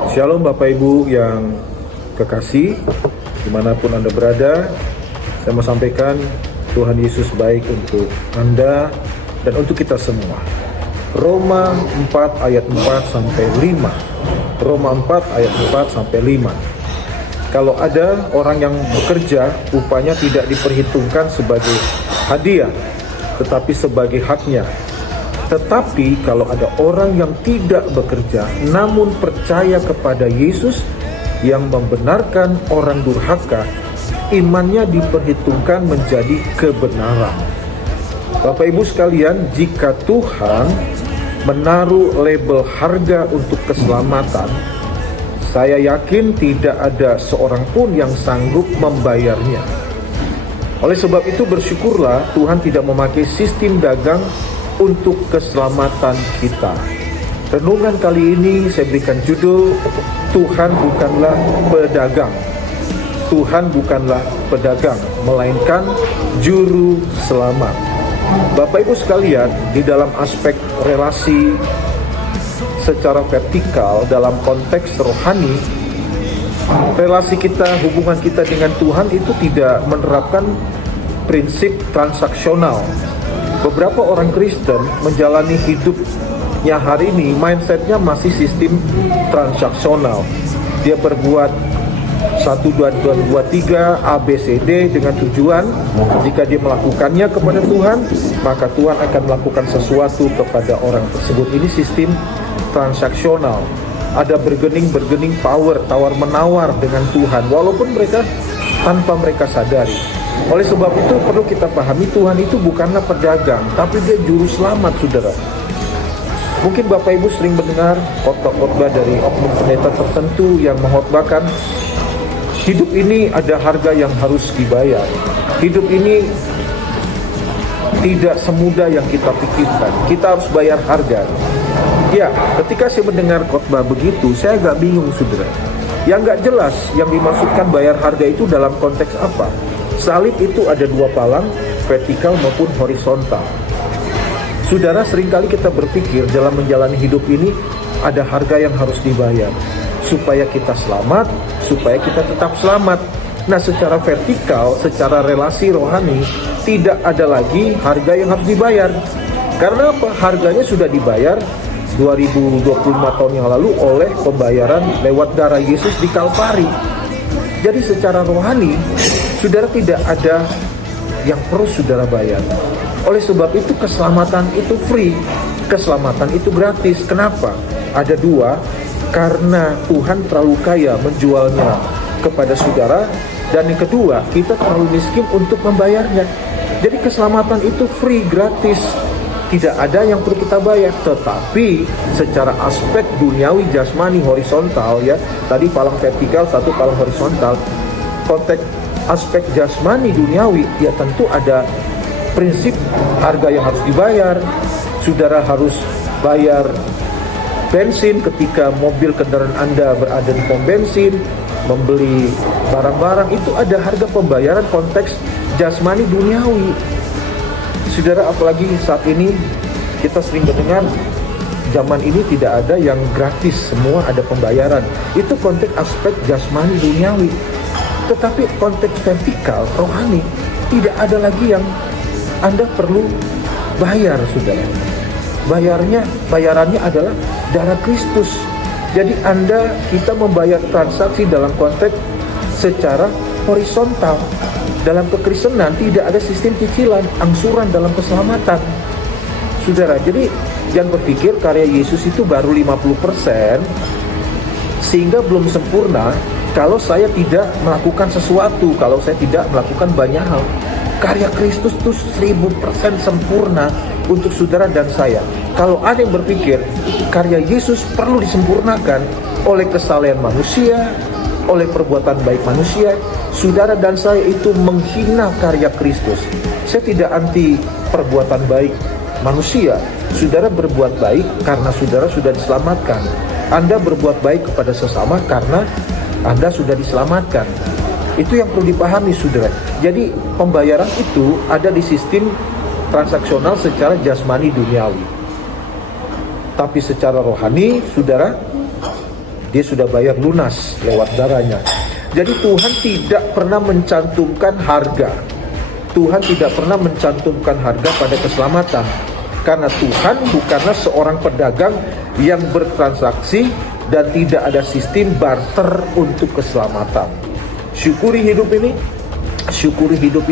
Shalom Bapak Ibu yang kekasih, dimanapun Anda berada, saya mau sampaikan Tuhan Yesus baik untuk Anda dan untuk kita semua. Roma 4 ayat 4 sampai 5. Roma 4 ayat 4 sampai 5. Kalau ada orang yang bekerja, upahnya tidak diperhitungkan sebagai hadiah, tetapi sebagai haknya. Tetapi kalau ada orang yang tidak bekerja, namun percaya kepada Yesus yang membenarkan orang durhaka, imannya diperhitungkan menjadi kebenaran. Bapak Ibu sekalian, jika Tuhan menaruh label harga untuk keselamatan, saya yakin tidak ada seorang pun yang sanggup membayarnya. Oleh sebab itu bersyukurlah Tuhan tidak memakai sistem dagang untuk keselamatan kita. Renungan kali ini saya berikan judul, Tuhan bukanlah pedagang. Tuhan bukanlah pedagang, melainkan juru selamat. Bapak Ibu sekalian, di dalam aspek relasi secara vertikal, dalam konteks rohani, relasi kita, hubungan kita dengan Tuhan itu tidak menerapkan prinsip transaksional. Beberapa orang Kristen menjalani hidupnya hari ini, mindsetnya masih sistem transaksional. Dia berbuat 1, 2, 2, 3, A, B, C, D dengan tujuan jika dia melakukannya kepada Tuhan, maka Tuhan akan melakukan sesuatu kepada orang tersebut. Ini sistem transaksional. Ada bergening power, tawar-menawar dengan Tuhan, walaupun mereka tanpa mereka sadari. Oleh sebab itu perlu kita pahami, Tuhan itu bukanlah pedagang, tapi dia juru selamat, saudara. Mungkin Bapak Ibu sering mendengar khotbah-khotbah dari oknum pendeta tertentu yang mengkhotbahkan, hidup ini ada harga yang harus dibayar. Hidup ini tidak semudah yang kita pikirkan. Kita harus bayar harga. Ya, ketika saya mendengar khotbah begitu, saya agak bingung, saudara. Yang nggak jelas yang dimaksudkan bayar harga itu dalam konteks apa? Salib itu ada dua palang, vertikal maupun horizontal. Saudara, seringkali kita berpikir dalam menjalani hidup ini ada harga yang harus dibayar supaya kita selamat, supaya kita tetap selamat. Nah, secara vertikal, secara relasi rohani, tidak ada lagi harga yang harus dibayar. Karena apa? Harganya sudah dibayar 2025 tahun yang lalu oleh pembayaran lewat darah Yesus di Kalvari. Jadi secara rohani, saudara, tidak ada yang perlu saudara bayar. Oleh sebab itu keselamatan itu free, keselamatan itu gratis. Kenapa? Ada dua, karena Tuhan terlalu kaya menjualnya kepada saudara, dan yang kedua, kita terlalu miskin untuk membayarnya. Jadi keselamatan itu free, gratis. Tidak ada yang perlu kita bayar. Tetapi secara aspek duniawi, jasmani, horizontal, ya, tadi palang vertikal, satu palang horizontal. Konteks aspek jasmani duniawi, ya tentu ada prinsip harga yang harus dibayar. Saudara harus bayar bensin ketika mobil kendaraan Anda berada di pom bensin, membeli barang-barang, itu ada harga pembayaran konteks jasmani duniawi. Saudara, apalagi saat ini kita sering mendengar zaman ini tidak ada yang gratis, semua ada pembayaran. Itu konteks aspek jasmani duniawi. Tetapi konteks vertikal, rohani, tidak ada lagi yang Anda perlu bayar, saudara. Bayarannya adalah darah Kristus. Jadi kita membayar transaksi dalam konteks secara horizontal. Dalam kekristenan tidak ada sistem cicilan, angsuran dalam keselamatan. Saudara, jadi jangan berpikir karya Yesus itu baru 50%, sehingga belum sempurna kalau saya tidak melakukan sesuatu, kalau saya tidak melakukan banyak hal. Karya Kristus itu 1000% sempurna untuk saudara dan saya. Kalau ada yang berpikir karya Yesus perlu disempurnakan oleh kesalahan manusia, oleh perbuatan baik manusia, saudara dan saya itu menghina karya Kristus. Saya tidak anti perbuatan baik manusia. Saudara berbuat baik karena saudara sudah diselamatkan. Anda berbuat baik kepada sesama karena Anda sudah diselamatkan. Itu yang perlu dipahami, saudara. Jadi pembayaran itu ada di sistem transaksional secara jasmani duniawi. Tapi secara rohani, saudara, Dia sudah bayar lunas lewat darahnya. Jadi Tuhan tidak pernah mencantumkan harga. Tuhan tidak pernah mencantumkan harga pada keselamatan. Karena Tuhan bukanlah seorang pedagang yang bertransaksi dan tidak ada sistem barter untuk keselamatan. Syukuri hidup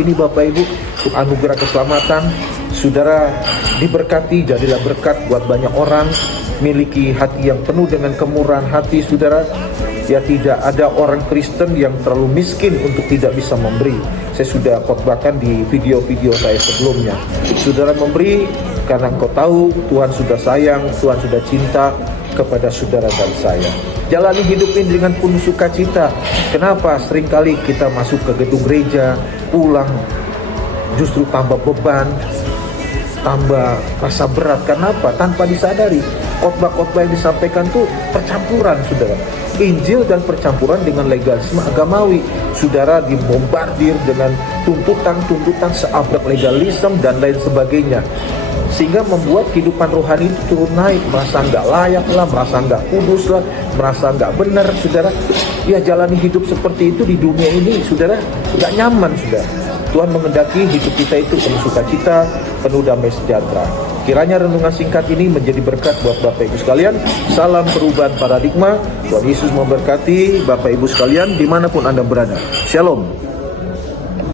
ini Bapak Ibu, untuk anugerah keselamatan. Saudara diberkati, jadilah berkat buat banyak orang. Miliki hati yang penuh dengan kemurahan hati, saudara. Ya, tidak ada orang Kristen yang terlalu miskin untuk tidak bisa memberi. Saya sudah khotbahkan di video-video saya sebelumnya. Saudara memberi karena engkau tahu Tuhan sudah sayang, Tuhan sudah cinta kepada saudara dan saya. Jalani hidup ini dengan penuh sukacita. Kenapa? Seringkali kita masuk ke gedung gereja, pulang justru tambah beban, tambah rasa berat. Kenapa? Tanpa disadari khotbah-khotbah yang disampaikan tuh percampuran, saudara. Injil dan percampuran dengan legalisme agamawi. Saudara dibombardir dengan tuntutan seabrek legalisme dan lain sebagainya, sehingga membuat kehidupan rohani itu turun naik, merasa nggak layak lah, merasa nggak kudus lah, merasa nggak benar, saudara. Ya, jalani hidup seperti itu di dunia ini, saudara, nggak nyaman, saudara. Tuhan mengendaki hidup kita itu penuh sukacita, penuh damai sejahtera. Kiranya renungan singkat ini menjadi berkat buat Bapak Ibu sekalian. Salam perubahan paradigma. Tuhan Yesus memberkati Bapak Ibu sekalian dimanapun Anda berada. Shalom.